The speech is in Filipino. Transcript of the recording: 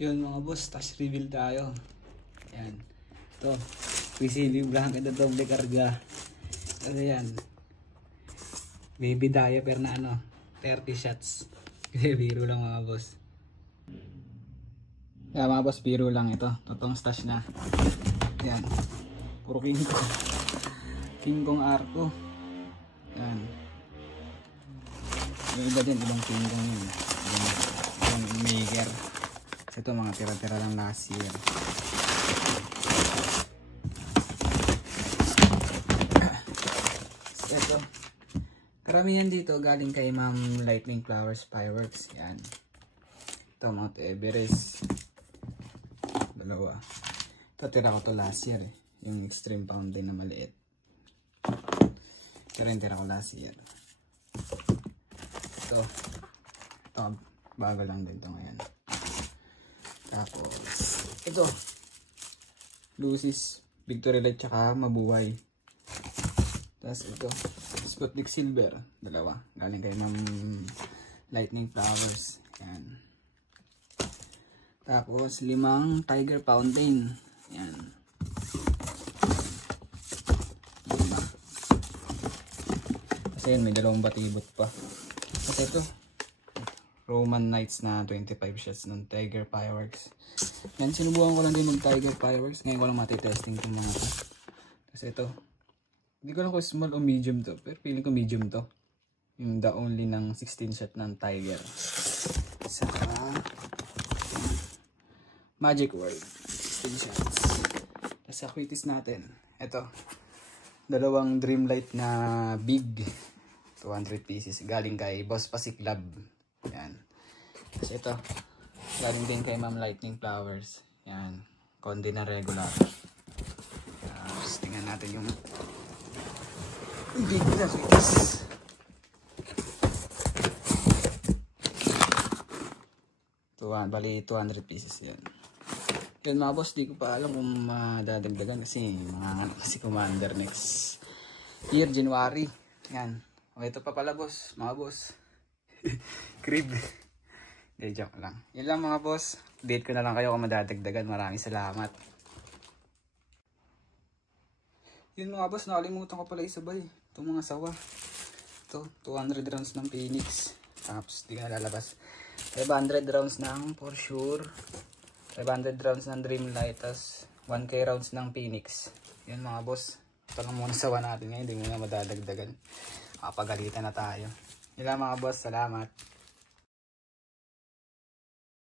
Yun mga boss, touch reveal tayo. Yan. Ito, PCB blanket na doble karga. Ano yan? Baby diaper na 30 shots. Biro lang mga boss. Kaya mga boss, biro lang ito. Totoong stash na. Yan. Puro king kong. King kong arko. Yan. Yung iba din, ibang king kong yun. Ibang maker. Ito mga tira-tira lang last year. Ito. Karamihan dito galing kay Ma'am Lightning Flowers Fireworks. Yan. Ito Mount Everest. Dalawa. Ito tira ko to last year eh. Yung extreme fountain na maliit. Pero yung tira ko last year. Ito. Ito bago lang din to ngayon. Tapos ito. Lucis Victory Light tsaka Mabuhay. Tapos ito. Sputnik Silver. Dalawa. Galing kay Ma'am Lightning Flowers. Yan. Tapos 5 Tiger Fountain. Yan. 5. Kasi yun, may 2 batibot pa. Kasi ito. Roman Knights na 25 shots ng Tiger Fireworks. Yan, sinubukan ko lang din mag Tiger Fireworks. Ngayon ko lang matitesting itong mga to. Kasi ito. Hindi ko lang kung small o medium to. Pero feeling ko medium to. Yung the only ng 16 shot ng Tiger. Saka Magic World. 16 shots. Tapos sa quitis natin. Ito. 2 Dreamlight na big. 200 pieces. Galing kay Boss Pasik Lab. Yan. Tapos ito. Galing din kay Ma'am Lightning Flowers. Yan. Kondi na regular. Tapos tingnan natin yung big na quitis. Bali 200 pieces yan. Yun mga boss, di ko pa alam kung madadagdagan kasi manganganak si Commander next year, January. Yan. O ito pa pala boss, mga boss. Crib. Hindi, joke lang. Yun lang mga boss. Update ko na lang kayo kung madadagdagan. Maraming salamat. Yun mga boss, nakalimutan ko pala isabay. Itong mga sawa. Ito, 200 rounds ng Phoenix. Tapos, di ka nalalabas. 500 rounds ng For Sure. 500 rounds ng Dreamlight. Tapos, 1k rounds ng Phoenix. Yun mga boss. Ito lang muna sawa natin ngayon. Hindi muna madadagdagan. Makapagalitan na tayo. Yun lang mga boss. Salamat.